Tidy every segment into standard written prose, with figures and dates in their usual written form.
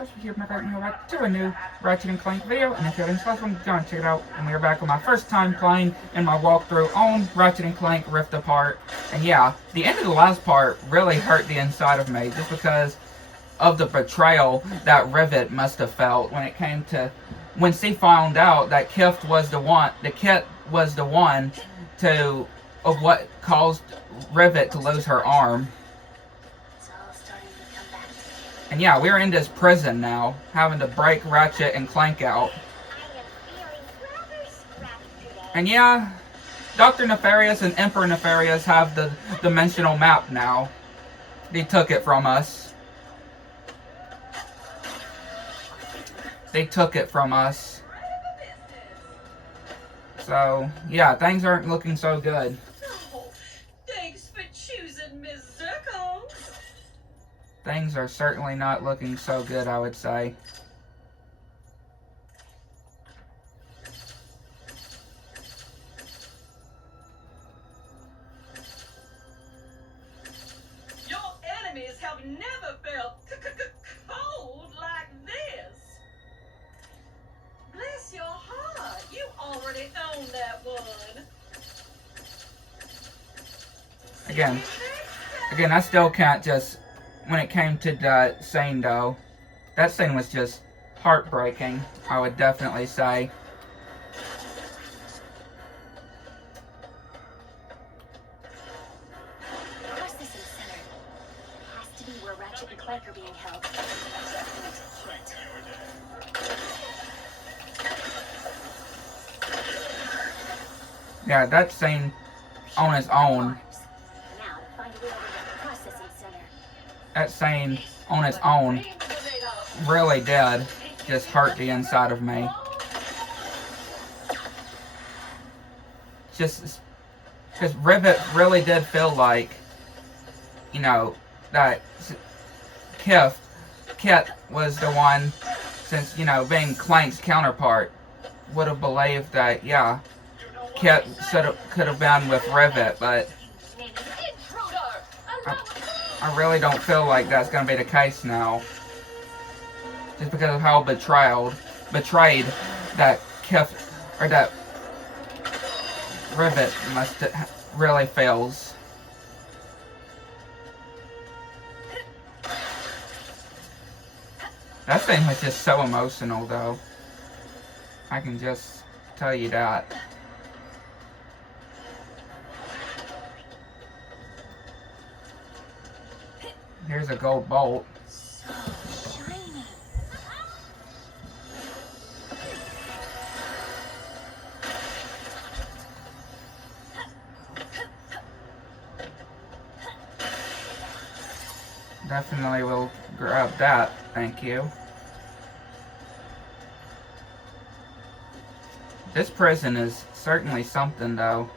just for here, back to a new Ratchet and Clank video, and if you haven't watched one, go and check it out. And we are back on my first time playing in my walkthrough on Ratchet and Clank Rift Apart. And yeah, the end of the last part really hurt the inside of me, just because of the betrayal that Rivet must have felt when it came to when she found out that Kit was the one to of what caused Rivet to lose her arm. And yeah, we're in this prison now, having to break Ratchet and Clank out. And yeah, Dr. Nefarious and Emperor Nefarious have the dimensional map now. They took it from us. They took it from us. So, yeah, things aren't looking so good. Thanks for choosing Miss Zircon. Things are certainly not looking so good, I would say. Your enemies have never felt cold like this. Bless your heart, you already own that one. Again, I still can't just... When it came to that scene, though, that scene was just heartbreaking, I would definitely say. Processing center. Has to be where Ratchet and Clank are being held. Yeah, that scene on its own. That scene on its own really did just hurt the inside of me. Just because Rivet really did feel like, you know, that Kit was the one, since, you know, being Clank's counterpart, would have believed that, yeah, Kit could have been with Rivet, but I really don't feel like that's going to be the case now. Just because of how betrayed that Kit, or that Rivet really feels. That thing was just so emotional, though. I can just tell you that. Here's a gold bolt. So shiny. Definitely will grab that, thank you. This prison is certainly something, though.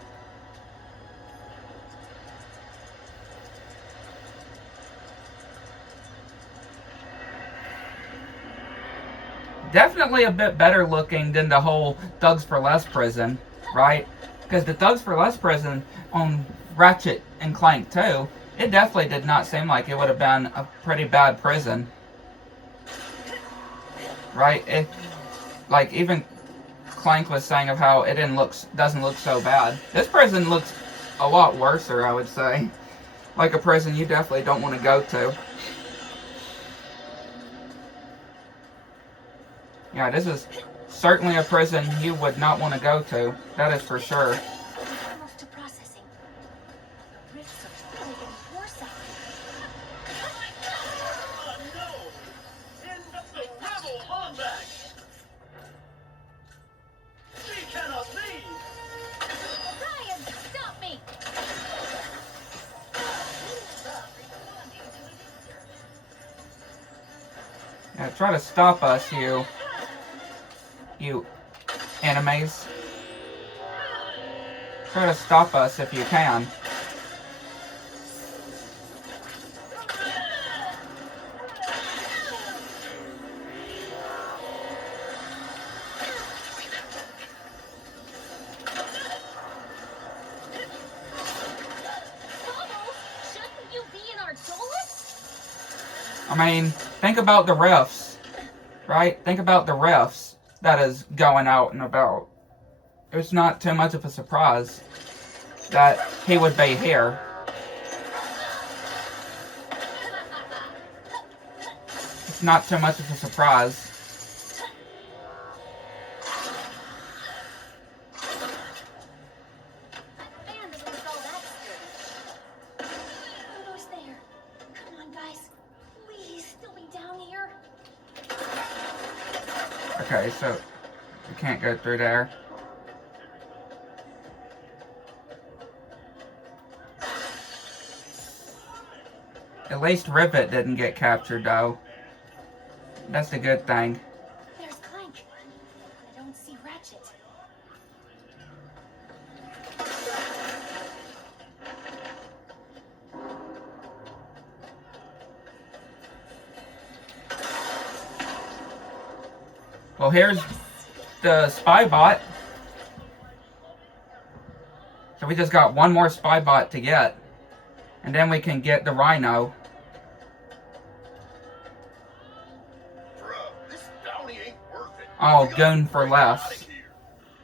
Definitely a bit better looking than the whole Thugs for Less prison, right? Because the Thugs for Less prison on Ratchet and Clank 2, it definitely did not seem like it would have been a pretty bad prison. Right? It, like, even Clank was saying of how it doesn't look so bad. This prison looks a lot worse, I would say. Like a prison you definitely don't want to go to. Yeah, this is certainly a prison you would not want to go to. That is for sure. Almost to processing. The rifts are really getting worse out there. No! End up the rebel humbug! We cannot leave! Ryan, stop me! Yeah, try to stop us, you enemies. Try to stop us if you can. Shouldn't you be in our Solus? I mean, think about the refs. right? Think about the refs that is going out and about. It's not too much of a surprise that he would be here. It's not too much of a surprise. Man doesn't look all that sturdy. Who's there? Come on, guys. Please, still be down here. Okay, so we can't go through there. At least Rivet didn't get captured, though. That's the good thing. There's Clank. I don't see Ratchet. Well, here's the spy bot. So we just got one more spy bot to get. And then we can get the Rhino. Bruh, this bounty ain't worth it. Oh, We gotta goon for break less. outta here.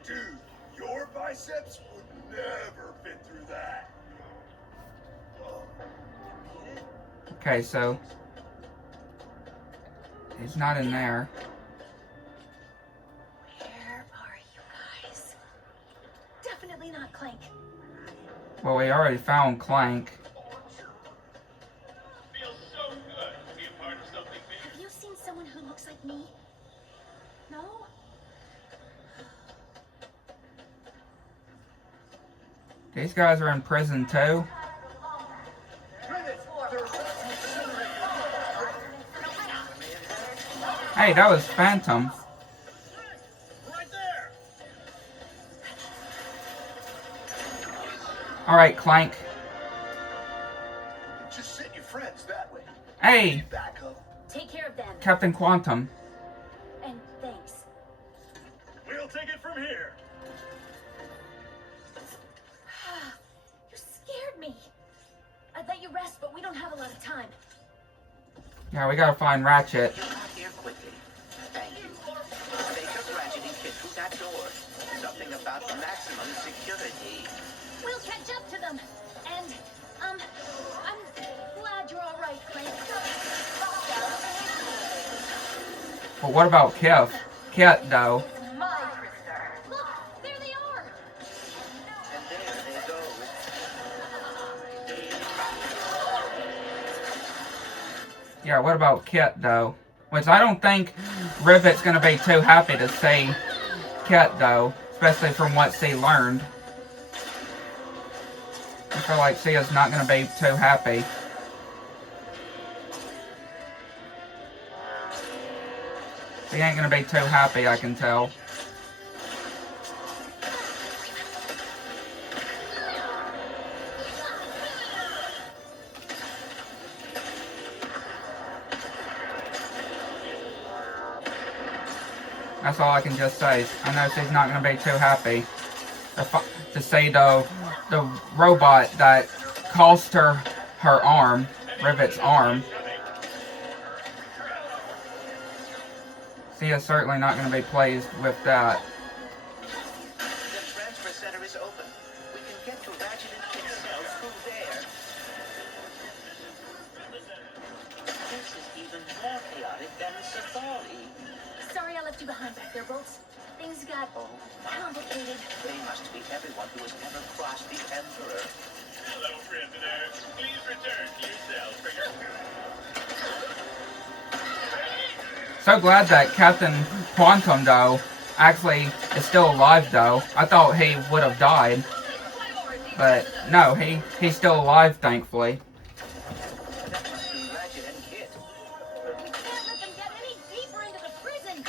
Dude, your biceps would never fit through that. Okay, so he's not in there. Where are you guys? Definitely not Clank. Well, we already found Clank. Feels so good to be a part of something big. Have you seen someone who looks like me? No? These guys are in prison too. Hey, that was Phantom. Right there. Alright, Clank. Just send your friends that way. Hey, Back up. Take care of them. Captain Quantum. And thanks. We'll take it from here. You scared me. I'd let you rest, but we don't have a lot of time. Yeah, we gotta find Ratchet. You got here quickly. Thank you. They took Ratchet and Kit through that door. Something about maximum security. We'll catch up to them. And, I'm glad you're all right, Clank. But what about Kit, though? Look, there they are. And there they go. Yeah, what about Kit, though? Which I don't think Rivet's gonna be too happy to see Kit, though. Especially from what she learned. I feel like she is not gonna be too happy. She ain't gonna be too happy, I can tell. That's all I can just say. I know she's not gonna be too happy to see the robot that cost her arm, Rivet's arm. She is certainly not going to be pleased with that. The transfer center is open. We can get to Ratchet and Kit's cell through there. This is even more chaotic than Safari. Sorry I left you behind back there, Bolts. Things got Oh, complicated. they must be everyone who has ever crossed the Emperor. Hello, prisoner. Please return to your cell for your... So glad that Captain Quantum, though, actually is still alive, though. I thought he would have died. But no, he's still alive, thankfully. That must be Ratchet and Kit. We can't let them get any deeper into the prison.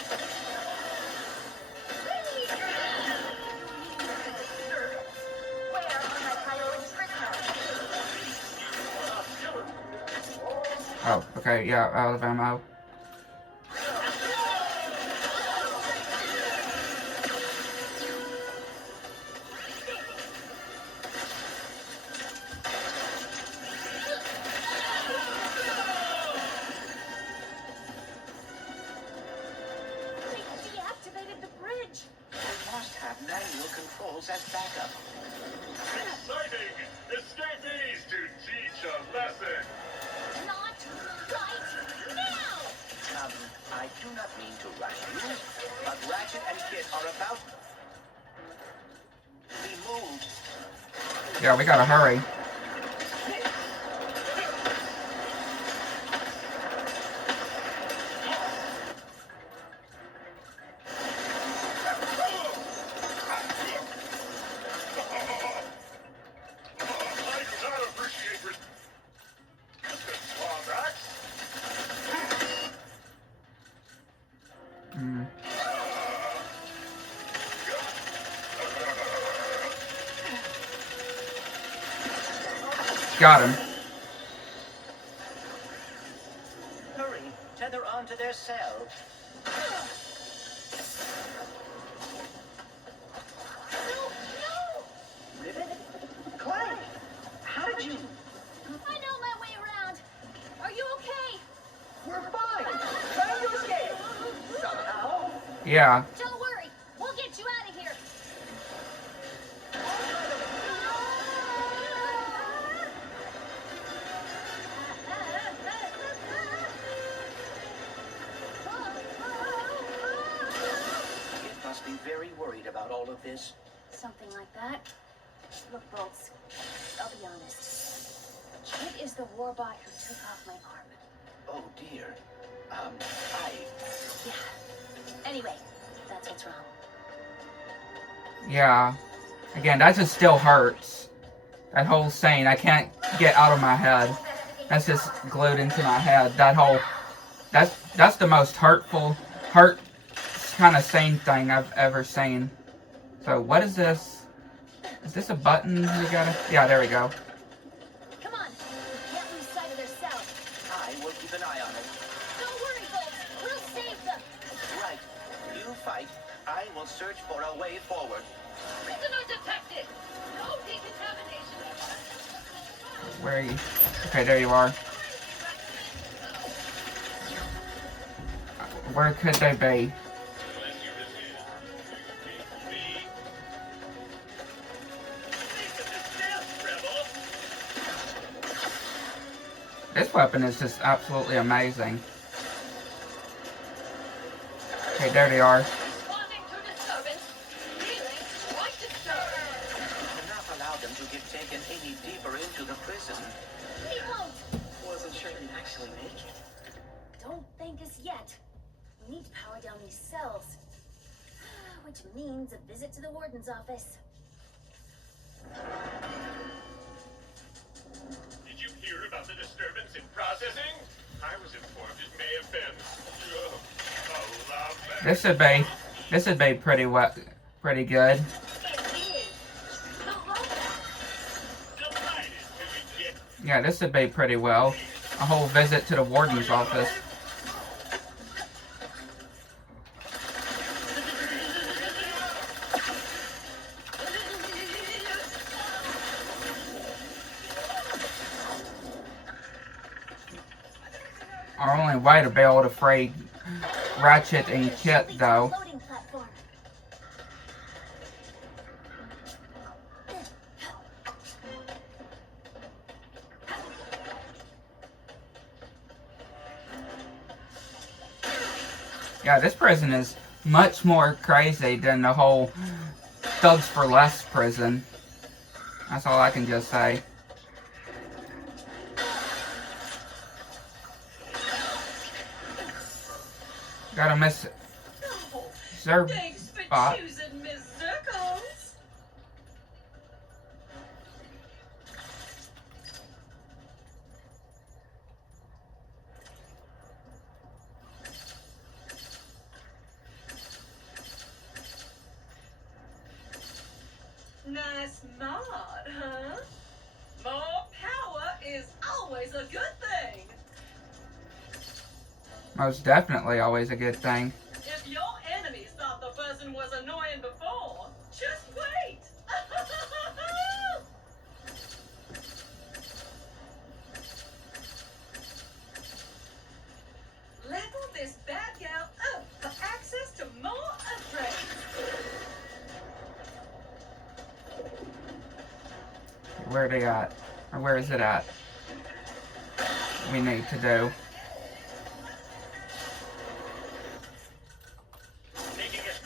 Where are my priority prisoners? Oh, okay, yeah, out of ammo. as backup. Exciting! Escapees to teach a lesson! Not right now! I do not mean to rush you, but Ratchet and Kit are about to be moved. Yeah, we gotta hurry. I do not appreciate resistance, Wombat. Mm. Got him. Hurry, tether onto their cell. Rivet? Clank! How did you... I know my way around. Are you okay? We're fine! Trying to escape! Somehow! Yeah. Don't worry. We'll get you out of here. Kit must be very worried about all of this. Something like that. Look, Bolts, I'll be honest. Kit is the warbot who took off my arm. Oh dear. Yeah. Anyway, that's what's wrong. Yeah. Again, that just still hurts. That whole saying, I can't get out of my head. That's just glued into my head. That whole... That's the most hurt kind of sane thing I've ever seen. So, what is this? Is this a button we gotta... Yeah, there we go. Come on. We can't lose sight of their cell. I will keep an eye on it. Don't worry, Bolts. We'll save them. Right. You fight. I will search for a way forward. Prisoner detected. No decontamination. Where are you? Okay, there you are. Where could they be? This weapon is just absolutely amazing. Okay, there they are. Responding to disturbance. Healing. Right disturbance. Do not allow them to get taken any deeper into the prison. We won't. Wasn't sure we'd actually make it. Don't thank us yet. We need to power down these cells. Which means a visit to the warden's office. Did you hear about the disturbance in processing? I was informed it may have been a lot better. This would be pretty good. It is. The robot. Delighted to get Yeah, this would be pretty well. A whole visit to the warden's office. Our only way to be able to free Ratchet and Kit, though. Loading platform. Yeah, this prison is much more crazy than the whole Thugs for Less prison. That's all I can just say. Gotta miss it. Oh, Sir, thanks for Bot. choosing Miss Zircons. Nice mod, huh? More power is always a good thing. most definitely always a good thing. If your enemies thought the person was annoying before, just wait. Level this bad gal up for access to more upgrades. where are they at? Or where is it at? We need to do. Taking it.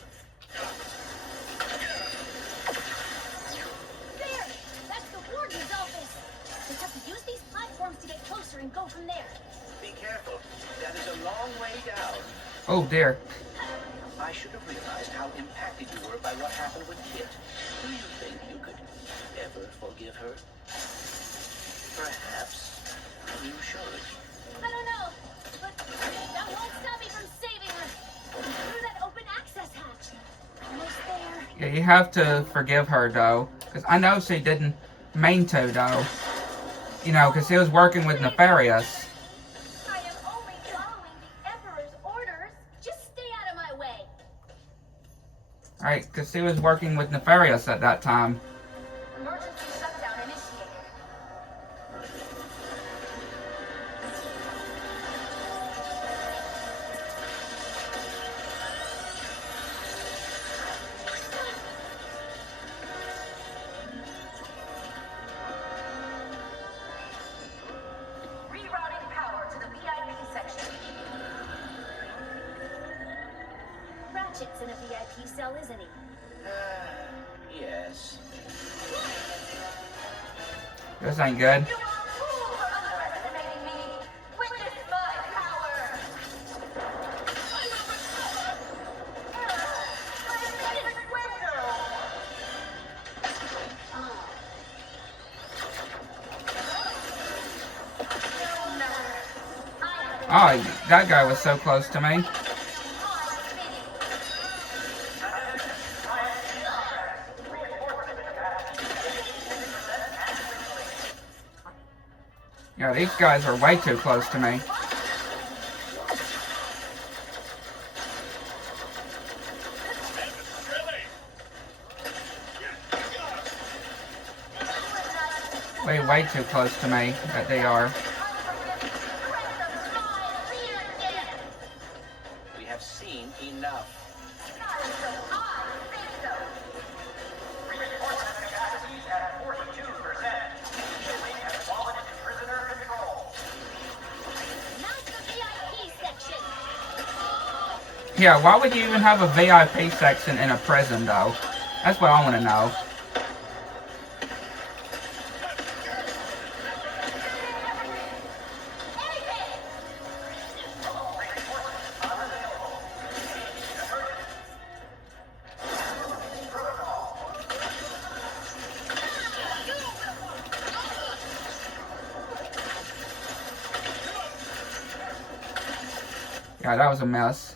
There! That's the warden's office! We have to use these platforms to get closer and go from there. Be careful. That is a long way down. Oh dear. I should have realized how impacted you were by what happened with Kit. Do you think you could ever forgive her? Perhaps you should. I don't know, but that won't stop me from saving her. Through that open access hatch. Almost there. Yeah, you have to forgive her though, because I know she didn't mean to though. You know, because she was working with Nefarious. I am only following the Emperor's orders. Just stay out of my way. Right, because she was working with Nefarious at that time. Emergency shutdown initiated. Rerouting power to the VIP section. Ratchet's in a VIP cell, isn't he? Yes. This ain't good. You are fools for underestimating me. Witness my power. Oh, that guy was so close to me. Yeah, these guys are way too close to me. Way too close to me that they are. We have seen enough. Reinforcement capacities at 42%. Building has fallen into prisoner control. Not the VIP section. Yeah, why would you even have a VIP section in a prison, though? That's what I want to know. Yeah, that was a mess.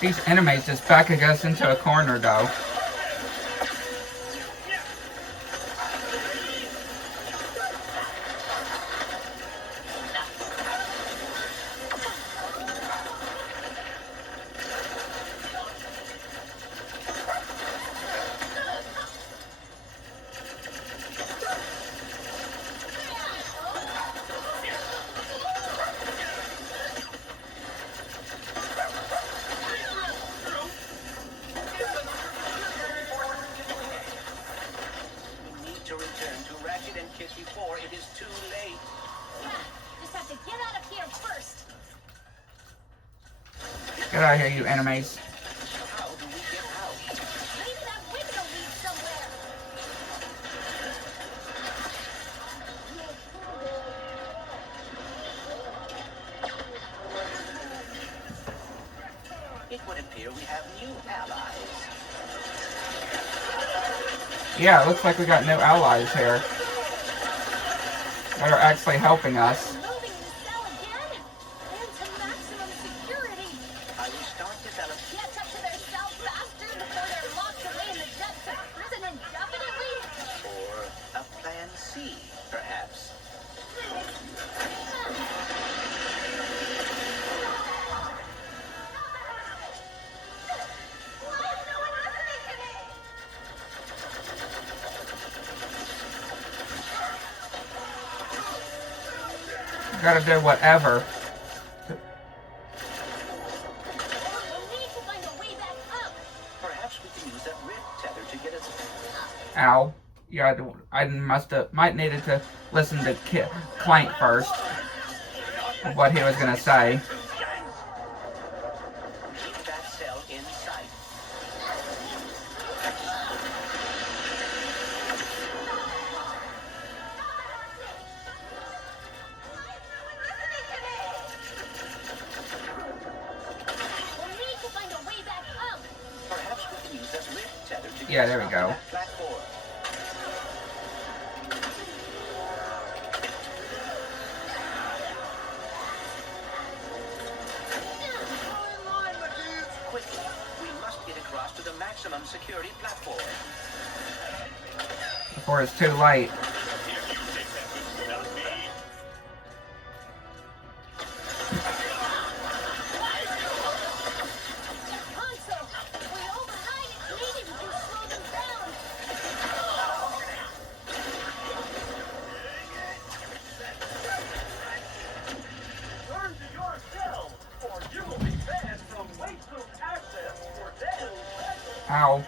These enemies just backing us into a corner, though. We need to return to Ratchet and Kit before it is too late. Yeah, just have to get out of here first. Get out of here, you enemies. How do we get out? Maybe that window leads somewhere. It would appear we have new allies. Yeah, it looks like we got new allies here that are actually helping us. Moving the cell again? And to maximum security. I will start developing. Get up to their cell faster before they're locked away in the depths of prison indefinitely? Or a plan C, perhaps. Why is no one listening to me? Gotta do whatever. We need to find a way back up. Perhaps we can use that Rivet tether to get us. Ow. Yeah, I might needed to listen to Clank first. What he was gonna say. Keep that cell in sight. We need to find a way back up. Perhaps we can use that Rivet tether to get Yeah, us there we up go. to that platform. Quickly, we must get across to the maximum security platform. Before it's too late. Console, we override it. Maybe we can slow them down. Turn to your cell, or you will be banned from wasteful access for then. Ow.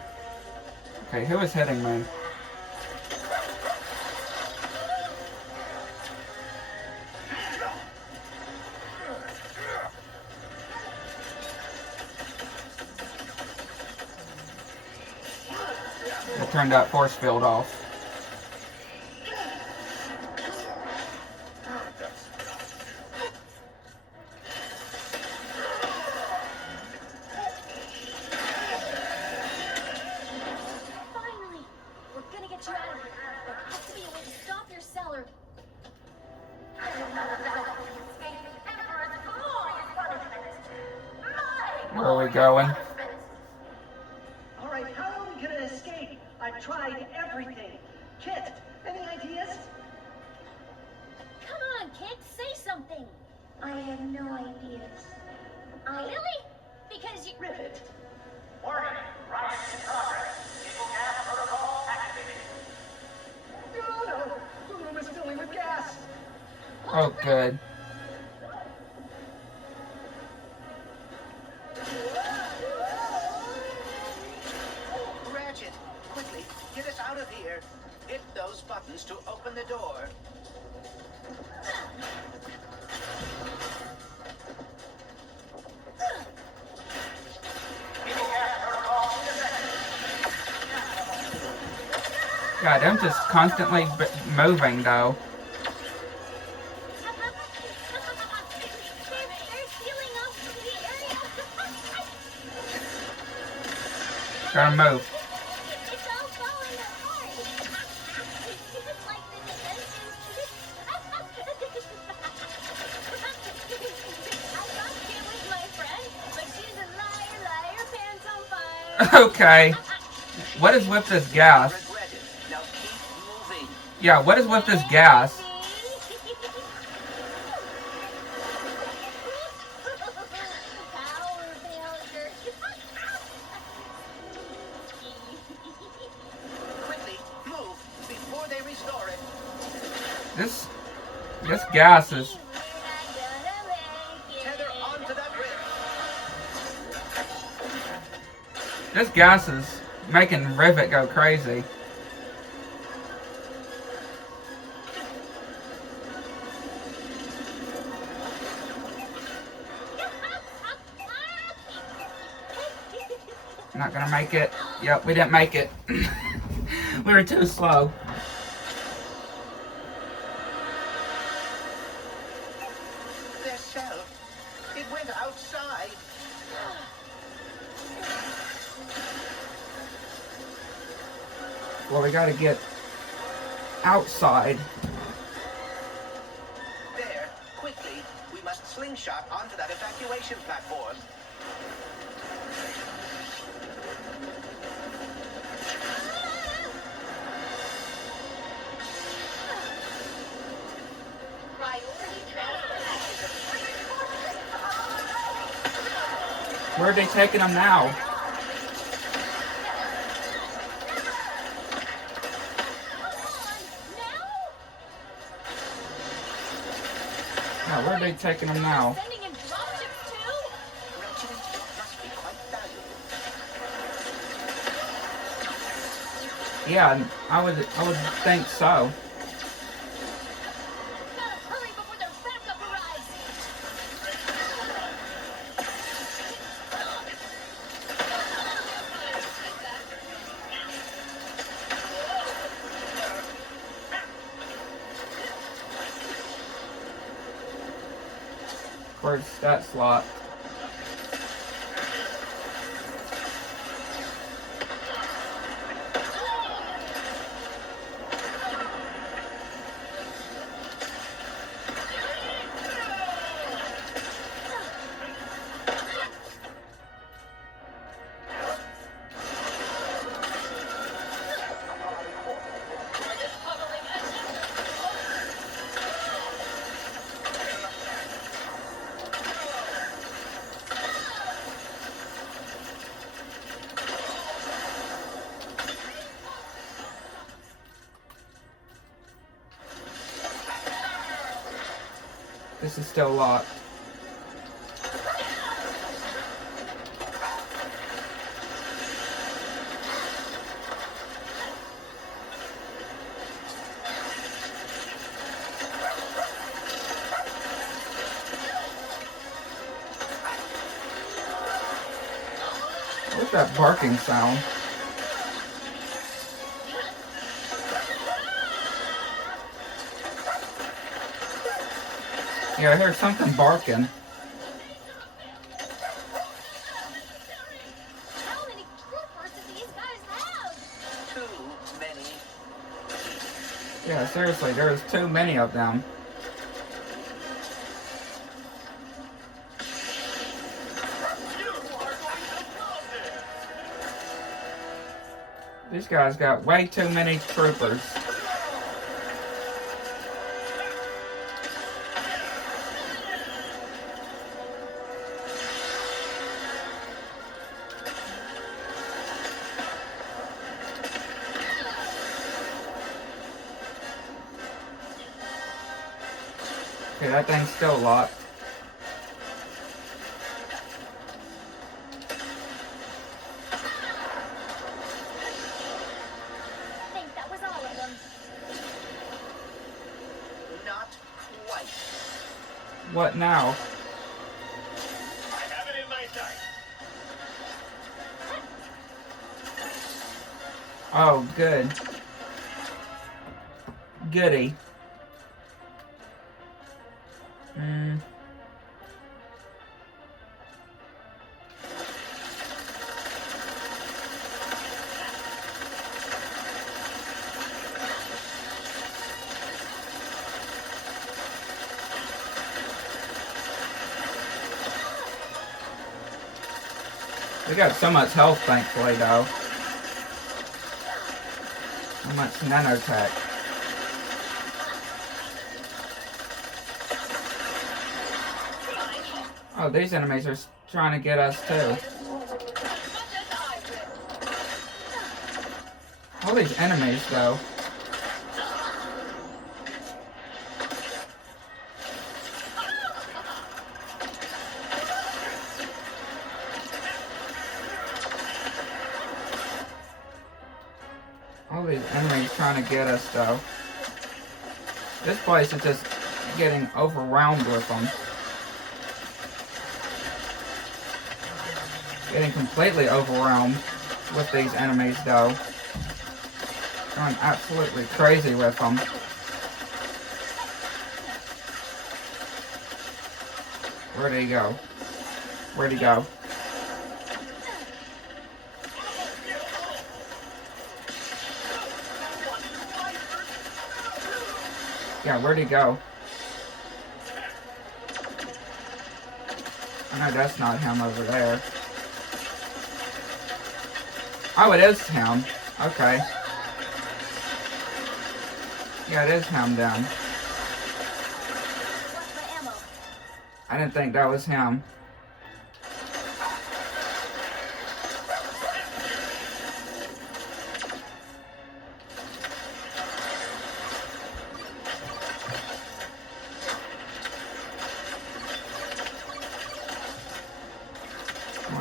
Okay, who is hitting me? I turned that force field off. Finally, we're gonna get you out of here. There has to be a way to stop your cellar. Where are we going? All right, how are we gonna escape? I've tried everything. Kit, any ideas? Come on, kid, say something. I have no ideas. Really? Because you... Rivet. Warning, Riot in progress. Diesel gas protocol activated. No, no, the room is filling with gas. Oh, good. Ratchet, quickly, get us out of here. Hit those buttons to open the door. Diesel gas protocol ineffective. God, I'm just constantly moving, though. They're sealing off the area. Gotta move. It's all falling apart. It's like the defenses. I thought Kim was my friend, but she's a liar, liar, pants on fire. Okay. What is with this gas? Regret it. Now keep moving. Yeah, what is with this gas? Power failure. Quickly, move before they restore it. This gas is... Tether onto that Rivet. This gas is making Rivet go crazy. Not gonna make it. Yep, we didn't make it. We were too slow. Their cell. It went outside. Well, we gotta get outside. There, quickly, we must slingshot onto that evacuation platform. Where are they taking them now? Yeah, where are they taking them now? Sending in dropships too? Ratchet and Kit must be quite valuable. Yeah, I would think so. Gotta hurry before their backup arrives. Of course, that's locked. This is still locked. What's that barking sound? Yeah, I heard something barking. How many troopers do these guys have? Too many. Yeah, seriously, there's too many of them. These guys got way too many troopers. Okay, that thing's still locked. I think that was all of them. Not quite. What now? I have it in my sight. Oh, good. Goody. We got so much health, thankfully, though. So much nanotech. Oh, these enemies are trying to get us, too. All these enemies, though. All these enemies trying to get us, though. This place is just getting overwhelmed with them. Getting completely overwhelmed with these enemies, though. Going absolutely crazy with them. Where'd he go? Where'd he go? Yeah, where'd he go? I know that's not him over there. Oh, it is him. Okay. Yeah, it is him then. What's my ammo? I didn't think that was him.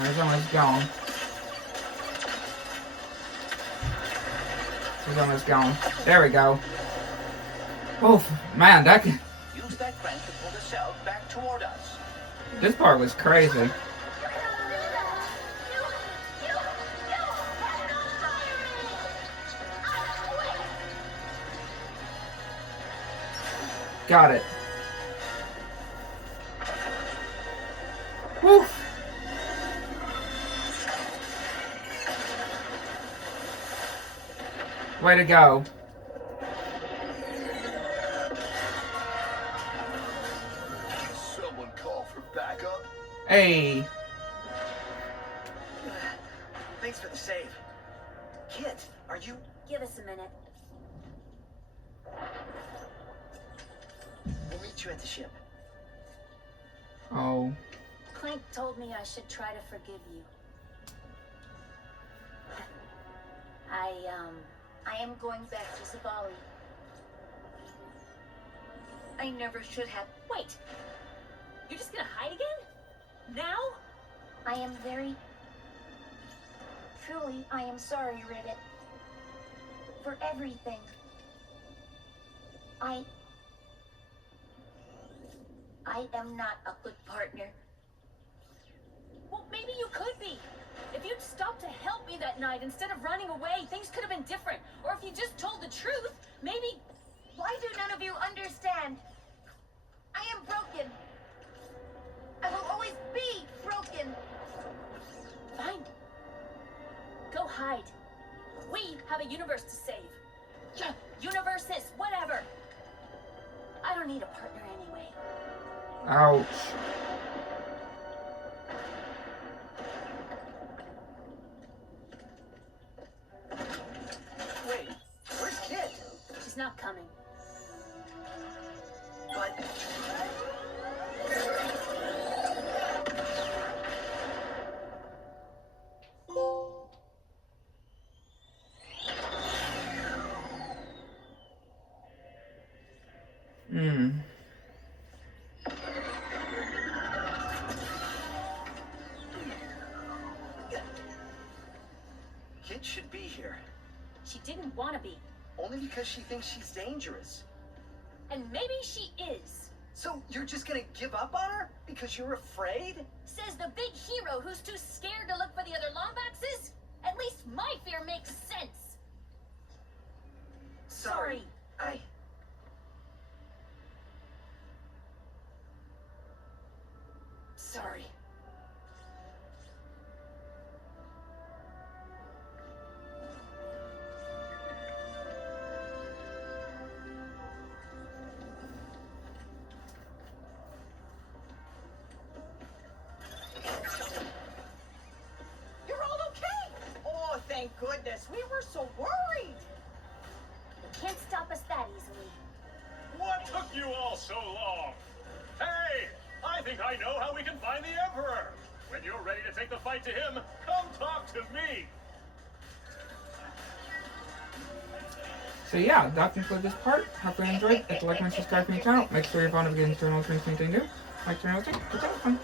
Oh, he's almost gone. He's almost gone. There we go. Oof, man, that could, Use that crank to pull the cell back toward us. this part was crazy. Got it. Woo. Way to go. Someone call for backup? Hey. Thanks for the save. Kit, are you... Give us a minute. We'll meet you at the ship. Oh. Clank told me I should try to forgive you. I am going back to Zavali. I never should have. Wait! You're just gonna hide again? Now? I am very... Truly, I am sorry, Rivet. For everything. I am not a good partner. Well, maybe you could be. If you'd stopped to help me that night instead of running away, things could have been different. Or if you just told the truth, maybe... Why do none of you understand? I am broken. I will always be broken. Fine. Go hide. We have a universe to save. Universes, whatever. I don't need a partner anyway. Ouch. Wait, where's Kit? She's not coming. But... Kit should be here. She didn't want to be. Only because she thinks she's dangerous. And maybe she is. So you're just gonna give up on her? Because you're afraid? Says the big hero who's too scared to look for the other Lombaxes? At least my fear makes sense. Sorry. Sorry. You're all okay! Oh, thank goodness. We were so worried. Can't stop us that easily. What took you all so long? Hey, I think I know how we can find the Emperor. When you're ready to take the fight to him, come talk to me. So yeah, that concludes this part. Hopefully you enjoyed. If you like and subscribe to my channel, make sure you're on to get into notifications anything new. Like to know, it's fun.